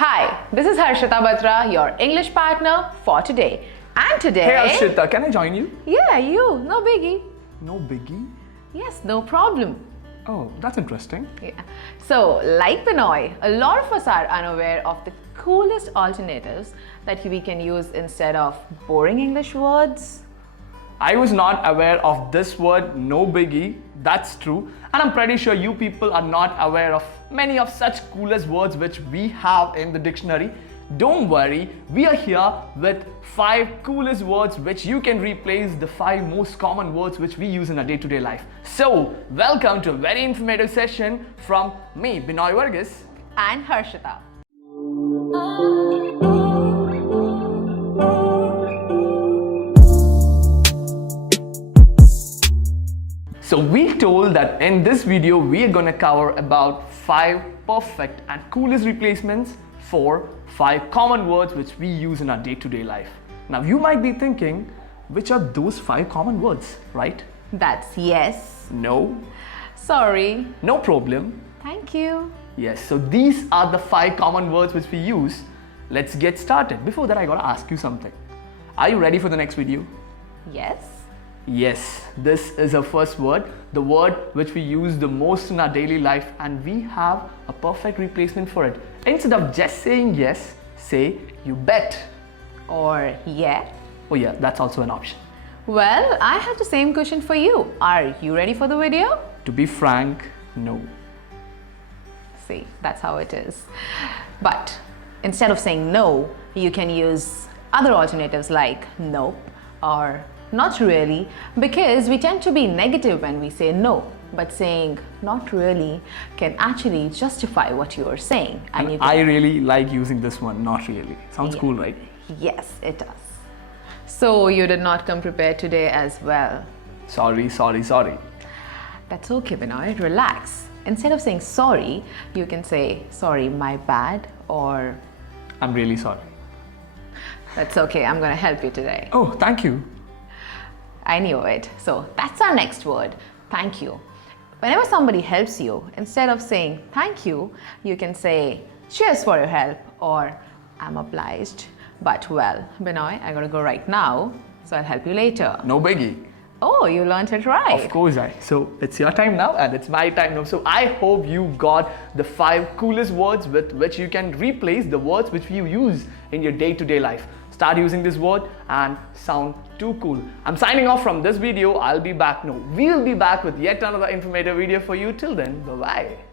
Hi, this is Harshita Batra, your English partner for today. And today... Hey Harshita, can I join you? Yeah, you. No biggie. No biggie? Yes, no problem. Oh, that's interesting. Yeah. So, like Binoy, a lot of us are unaware of the coolest alternatives that we can use instead of boring English words. I was not aware of this word, no biggie. That's true. And I'm pretty sure you people are not aware of many of such coolest words which we have in the dictionary. Don't worry, we are here with 5 coolest words which you can replace the 5 most common words which we use in our day-to-day life. So, welcome to a very informative session from me, Binoy Vargas. And Harshita. So we told that in this video we are gonna cover about 5 perfect and coolest replacements for 5 common words which we use in our day-to-day life. Now you might be thinking, which are those 5 common words, right? That's yes. No. Sorry. No problem. Thank you. Yes, so these are the 5 common words which we use. Let's get started. Before that, I gotta ask you something. Are you ready for the next video? Yes. Yes, this is our first word, the word which we use the most in our daily life, and we have a perfect replacement for it. Instead of just saying yes, say you bet. Or yeah. Oh yeah, that's also an option. Well, I have the same question for you. Are you ready for the video? To be frank, no. See, that's how it is. But instead of saying no, you can use other alternatives like nope or not really, because we tend to be negative when we say no, but saying not really can actually justify what you are saying. And I really like using this one, not really. Sounds cool, right? Yes, it does. So you did not come prepared today as well. Sorry. That's okay, Binoy, relax. Instead of saying sorry, you can say sorry, my bad, or I'm really sorry. That's okay, I'm gonna help you today. Oh, thank you. I knew it. So that's our next word, thank you. Whenever somebody helps you, instead of saying thank you, you can say cheers for your help or I'm obliged. But well, Binoy, I gotta go right now, so I'll help you later. No biggie. Oh, you learned it right. Of course So it's your time now and it's my time now. So I hope you got the 5 coolest words with which you can replace the words which you use in your day-to-day life. Start using this word and sound too cool. I'm signing off from this video. I'll be back. No, we'll be back with yet another informative video for you. Till then, bye-bye.